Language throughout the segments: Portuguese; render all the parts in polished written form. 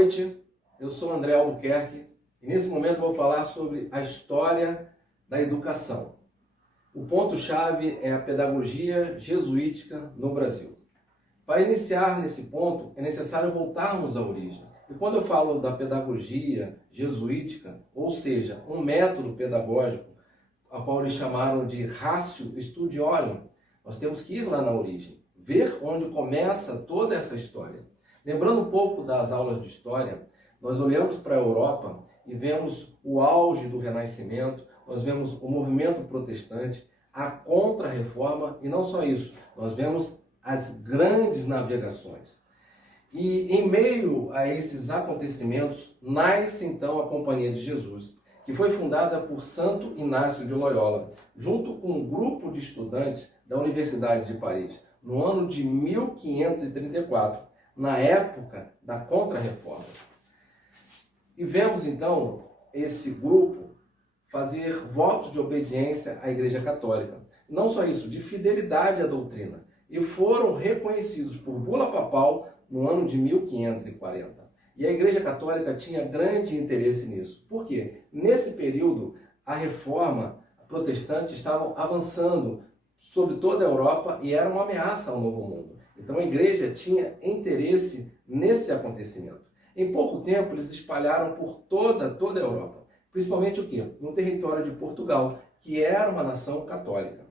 noite, eu sou André Albuquerque e nesse momento eu vou falar sobre a história da educação. O ponto-chave é a pedagogia jesuítica no Brasil. Para iniciar nesse ponto, é necessário voltarmos à origem. E quando eu falo da pedagogia jesuítica, ou seja, um método pedagógico, a qual eles chamaram de Ratio Studiorum, nós temos que ir lá na origem, ver onde começa toda essa história. Lembrando um pouco das aulas de história, nós olhamos para a Europa e vemos o auge do Renascimento, nós vemos o movimento protestante, a Contra-Reforma e não só isso, nós vemos as grandes navegações. E em meio a esses acontecimentos, nasce então a Companhia de Jesus, que foi fundada por Santo Inácio de Loyola, junto com um grupo de estudantes da Universidade de Paris, no ano de 1534, na época da Contra-Reforma. E vemos então esse grupo fazer votos de obediência à Igreja Católica. Não só isso, de fidelidade à doutrina. E foram reconhecidos por bula papal no ano de 1540. E a Igreja Católica tinha grande interesse nisso. Por quê? Nesse período, a reforma protestante estava avançando sobre toda a Europa e era uma ameaça ao Novo Mundo. Então a Igreja tinha interesse nesse acontecimento. Em pouco tempo, eles espalharam por toda a Europa. Principalmente o quê? No território de Portugal, que era uma nação católica.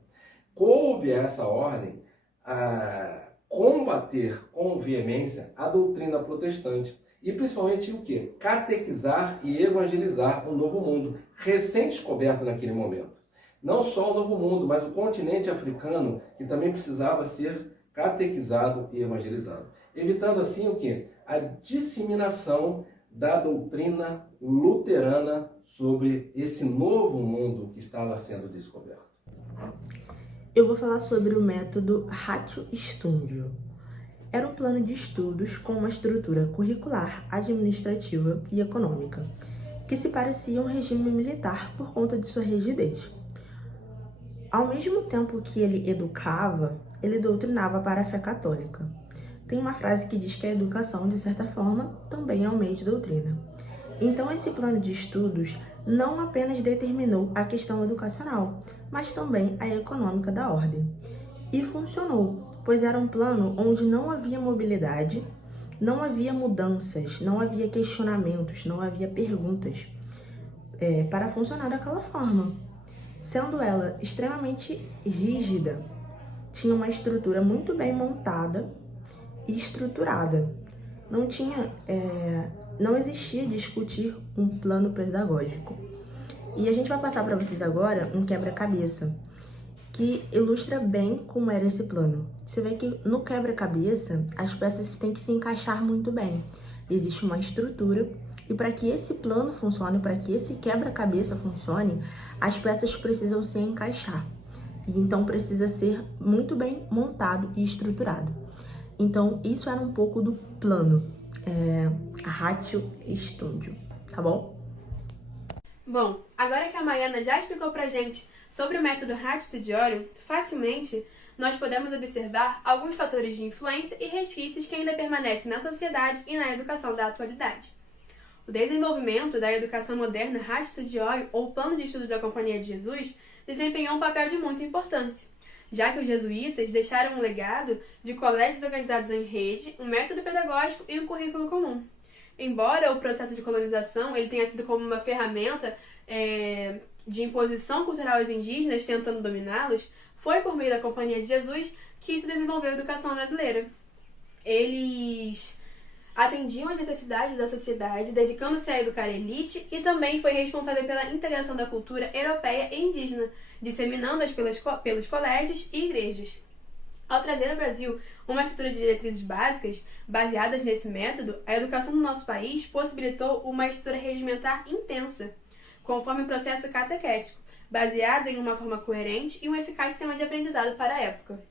Coube a essa ordem a combater com veemência a doutrina protestante e principalmente o quê? Catequizar e evangelizar o Novo Mundo, recém-descoberto naquele momento. Não só o Novo Mundo, mas o continente africano, que também precisava ser catequizado e evangelizado. Evitando assim o quê? A disseminação da doutrina luterana sobre esse novo mundo que estava sendo descoberto. Eu vou falar sobre o método Ratio Studium. Era um plano de estudos com uma estrutura curricular, administrativa e econômica, que se parecia a um regime militar por conta de sua rigidez. Ao mesmo tempo que ele educava, ele doutrinava para a fé católica. Tem uma frase que diz que a educação, de certa forma, também é um meio de doutrina. Então, esse plano de estudos não apenas determinou a questão educacional, mas também a econômica da ordem. E funcionou, pois era um plano onde não havia mobilidade, não havia mudanças, não havia questionamentos, não havia perguntas para funcionar daquela forma. Sendo ela extremamente rígida, tinha uma estrutura muito bem montada e estruturada. Não existia discutir um plano pedagógico. E a gente vai passar para vocês agora um quebra-cabeça que ilustra bem como era esse plano. Você vê que no quebra-cabeça as peças têm que se encaixar muito bem. Existe uma estrutura e para que esse plano funcione, para que esse quebra-cabeça funcione, as peças precisam se encaixar. E então precisa ser muito bem montado e estruturado. Então isso era um pouco do plano, a Ratio Studium, tá bom? Bom, agora que a Mariana já explicou pra gente sobre o método Ratio Studiorum, facilmente nós podemos observar alguns fatores de influência e resquícios que ainda permanecem na sociedade e na educação da atualidade. O desenvolvimento da educação moderna Ratio Studiorum, ou Plano de Estudos da Companhia de Jesus, desempenhou um papel de muita importância, já que os jesuítas deixaram um legado de colégios organizados em rede, um método pedagógico e um currículo comum. Embora o processo de colonização ele tenha sido como uma ferramenta de imposição cultural aos indígenas, tentando dominá-los, foi por meio da Companhia de Jesus que se desenvolveu a educação brasileira. Eles atendiam às necessidades da sociedade, dedicando-se a educar a elite, e também foi responsável pela integração da cultura europeia e indígena, disseminando-as pelos colégios e igrejas. Ao trazer ao Brasil uma estrutura de diretrizes básicas baseadas nesse método, a educação no nosso país possibilitou uma estrutura regimentar intensa, conforme o processo catequético, baseada em uma forma coerente e um eficaz sistema de aprendizado para a época.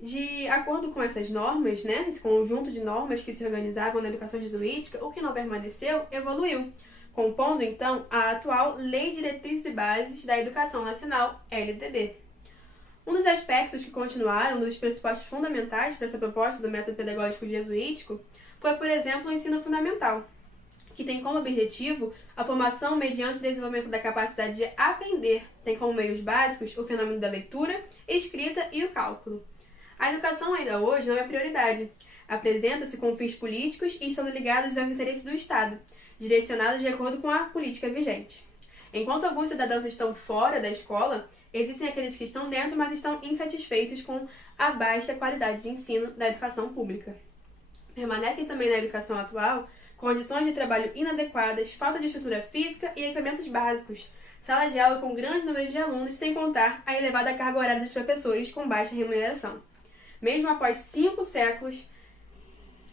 De acordo com essas normas, esse conjunto de normas que se organizavam na educação jesuítica, o que não permaneceu, evoluiu, compondo então a atual Lei de Diretrizes e Bases da Educação Nacional, LDB. Um dos aspectos que continuaram, um dos pressupostos fundamentais para essa proposta do método pedagógico jesuítico, foi, por exemplo, o ensino fundamental, que tem como objetivo a formação mediante o desenvolvimento da capacidade de aprender, tem como meios básicos o fenômeno da leitura, escrita e o cálculo. A educação ainda hoje não é prioridade. Apresenta-se com fins políticos e estão ligados aos interesses do Estado, direcionados de acordo com a política vigente. Enquanto alguns cidadãos estão fora da escola, existem aqueles que estão dentro, mas estão insatisfeitos com a baixa qualidade de ensino da educação pública. Permanecem também na educação atual condições de trabalho inadequadas, falta de estrutura física e equipamentos básicos, sala de aula com grande número de alunos, sem contar a elevada carga horária dos professores com baixa remuneração. Mesmo após 5 séculos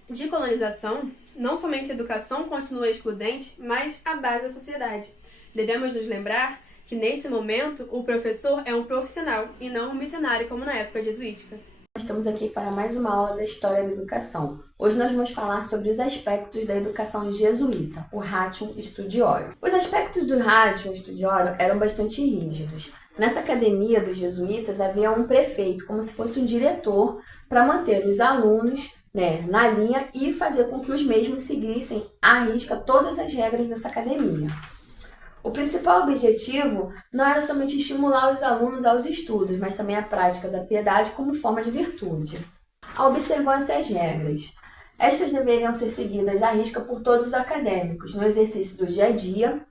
de colonização, não somente a educação continua excludente, mas a base da sociedade. Devemos nos lembrar que, nesse momento, o professor é um profissional e não um missionário, como na época jesuítica. Estamos aqui para mais uma aula da História da Educação. Hoje nós vamos falar sobre os aspectos da educação jesuíta, o Ratium Studiorum. Os aspectos do Ratium Studiorum eram bastante rígidos. Nessa academia dos jesuítas havia um prefeito, como se fosse um diretor, para manter os alunos na linha e fazer com que os mesmos seguissem à risca todas as regras dessa academia. O principal objetivo não era somente estimular os alunos aos estudos, mas também a prática da piedade como forma de virtude. A observância às regras. Estas deveriam ser seguidas à risca por todos os acadêmicos, no exercício do dia a dia,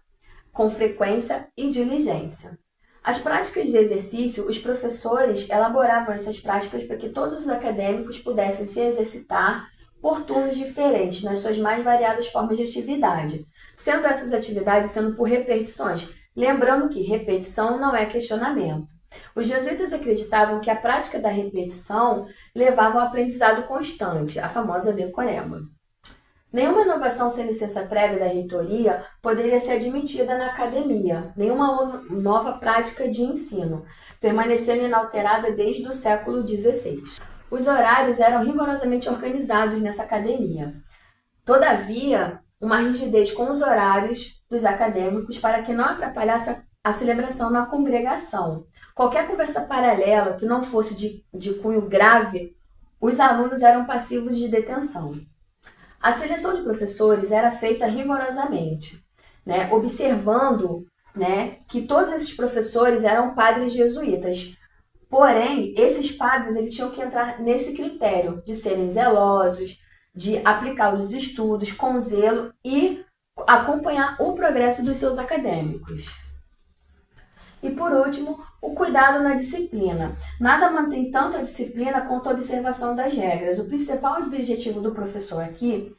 com frequência e diligência. As práticas de exercício, os professores elaboravam essas práticas para que todos os acadêmicos pudessem se exercitar por turnos diferentes, nas suas mais variadas formas de atividade, sendo essas atividades sendo por repetições, lembrando que repetição não é questionamento. Os jesuítas acreditavam que a prática da repetição levava ao aprendizado constante, a famosa decoreba. Nenhuma inovação sem licença prévia da reitoria poderia ser admitida na academia, nenhuma nova prática de ensino, permanecendo inalterada desde o século XVI. Os horários eram rigorosamente organizados nessa academia. Todavia, uma rigidez com os horários dos acadêmicos para que não atrapalhasse a celebração na congregação. Qualquer conversa paralela que não fosse de cunho grave, os alunos eram passivos de detenção. A seleção de professores era feita rigorosamente, observando que todos esses professores eram padres jesuítas. Porém, esses padres eles tinham que entrar nesse critério de serem zelosos, de aplicar os estudos com zelo e acompanhar o progresso dos seus acadêmicos. E por último, o cuidado na disciplina. Nada mantém tanto a disciplina quanto a observação das regras. O principal objetivo do professor aqui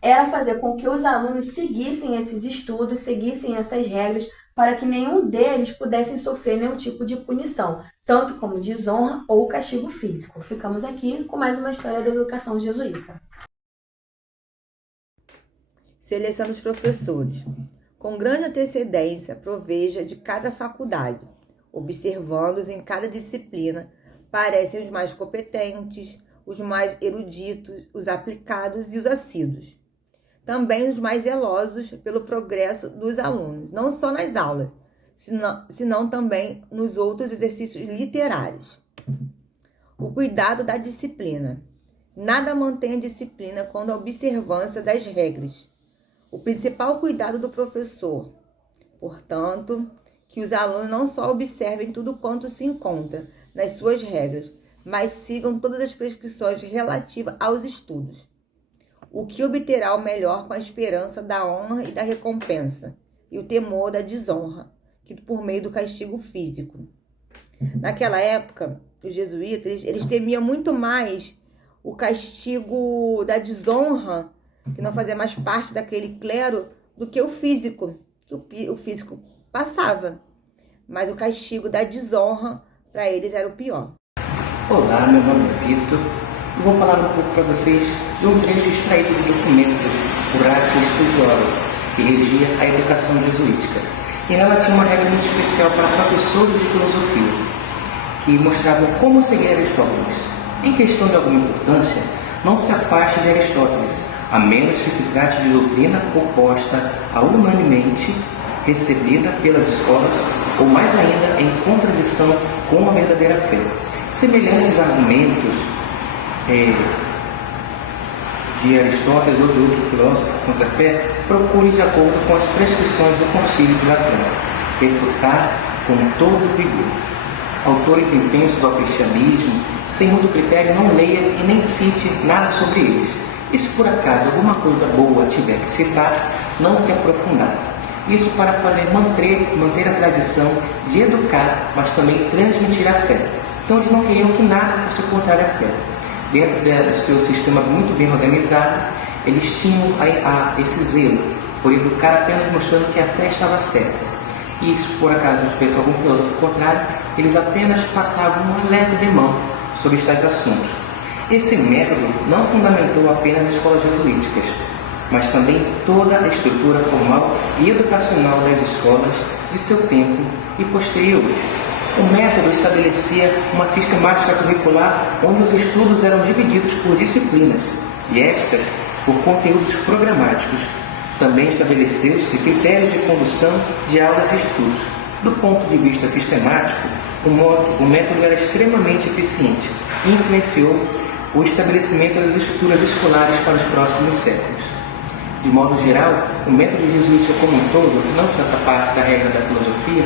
era fazer com que os alunos seguissem esses estudos, seguissem essas regras, para que nenhum deles pudesse sofrer nenhum tipo de punição, tanto como desonra ou castigo físico. Ficamos aqui com mais uma história da educação jesuíta. Seleção dos professores. Com grande antecedência, proveja de cada faculdade, observando-os em cada disciplina, parecem os mais competentes, os mais eruditos, os aplicados e os assíduos. Também os mais zelosos pelo progresso dos alunos, não só nas aulas, senão também nos outros exercícios literários. O cuidado da disciplina. Nada mantém a disciplina quando a observância das regras. O principal cuidado do professor, portanto, que os alunos não só observem tudo quanto se encontra nas suas regras, mas sigam todas as prescrições relativas aos estudos, o que obterá o melhor com a esperança da honra e da recompensa, e o temor da desonra, que por meio do castigo físico. Naquela época, os jesuítas, eles temiam muito mais o castigo da desonra, que não fazia mais parte daquele clero, do que o físico, que o físico passava. Mas o castigo da desonra, para eles, era o pior. Olá, meu nome é Vitor. Eu vou falar um pouco para vocês de um trecho extraído do documento do Ratium Studiorum, que regia a educação jesuítica. E nela tinha uma regra muito especial para professores de filosofia, que mostravam como seguir Aristóteles. Em questão de alguma importância, não se afaste de Aristóteles, a menos que se trate de doutrina oposta a unanimemente recebida pelas escolas, ou mais ainda em contradição com a verdadeira fé. Semelhantes argumentos de Aristóteles ou de outro filósofo contra a fé, procure de acordo com as prescrições do Concílio de Latão, refutar com todo vigor. Autores intensos ao cristianismo, sem muito critério, não leia e nem cite nada sobre eles. E se por acaso alguma coisa boa tiver que citar, não se aprofundar. Isso para poder manter a tradição de educar, mas também transmitir a fé. Então eles não queriam que nada fosse contrário à fé. Dentro do seu sistema muito bem organizado, eles tinham esse zelo por educar apenas mostrando que a fé estava certa. E se por acaso tivesse algum filósofo contrário, eles apenas passavam uma leve demão sobre tais assuntos. Esse método não fundamentou apenas as escolas jesuíticas, mas também toda a estrutura formal e educacional das escolas de seu tempo e posteriores. O método estabelecia uma sistemática curricular onde os estudos eram divididos por disciplinas e estas por conteúdos programáticos. Também estabeleceu-se critérios de condução de aulas e estudos. Do ponto de vista sistemático, o método era extremamente eficiente e influenciou o estabelecimento das estruturas escolares para os próximos séculos. De modo geral, o método jesuíta como um todo, não só essa parte da regra da filosofia,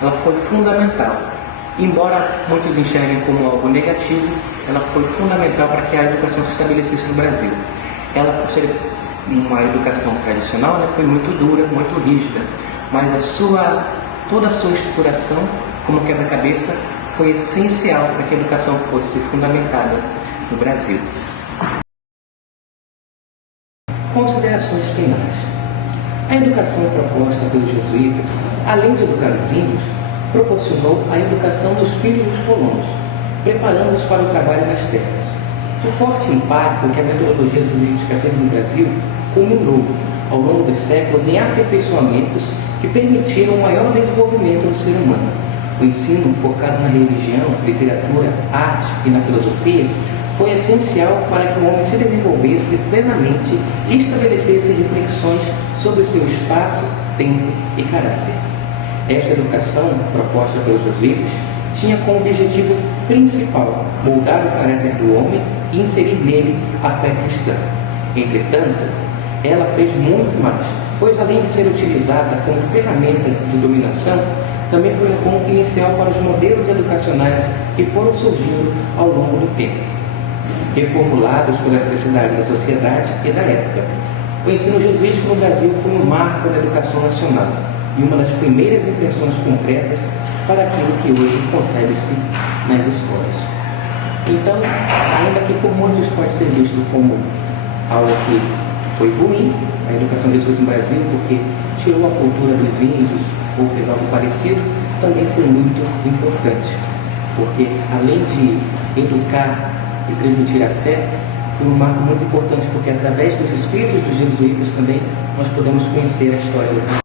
ela foi fundamental. Embora muitos enxerguem como algo negativo, ela foi fundamental para que a educação se estabelecesse no Brasil. Ela, por ser uma educação tradicional, foi muito dura, muito rígida, mas toda a sua estruturação, como quebra-cabeça, foi essencial para que a educação fosse fundamentada no Brasil. Considerações finais. A educação proposta pelos jesuítas, além de educar os índios, proporcionou a educação dos filhos dos colonos, preparando-os para o trabalho nas terras. O forte impacto que a metodologia jesuítica teve no Brasil culminou, ao longo dos séculos, em aperfeiçoamentos que permitiram um maior desenvolvimento do ser humano. O ensino focado na religião, literatura, arte e na filosofia foi essencial para que o homem se desenvolvesse plenamente e estabelecesse reflexões sobre o seu espaço, tempo e caráter. Esta educação, proposta pelos jesuítas, tinha como objetivo principal moldar o caráter do homem e inserir nele a fé cristã. Entretanto, ela fez muito mais, pois além de ser utilizada como ferramenta de dominação, também foi um ponto inicial para os modelos educacionais que foram surgindo ao longo do tempo, reformulados pelas necessidades da sociedade e da época. O ensino jesuítico no Brasil foi um marco da educação nacional e uma das primeiras impressões concretas para aquilo que hoje concebe-se nas escolas. Então, ainda que por muitos pode ser visto como algo que foi ruim, a educação jesuítica no Brasil, porque tirou a cultura dos índios ou fez algo parecido, também foi muito importante, porque além de educar e transmitir a fé, foi um marco muito importante, porque através dos escritos dos jesuítas também nós podemos conhecer a história do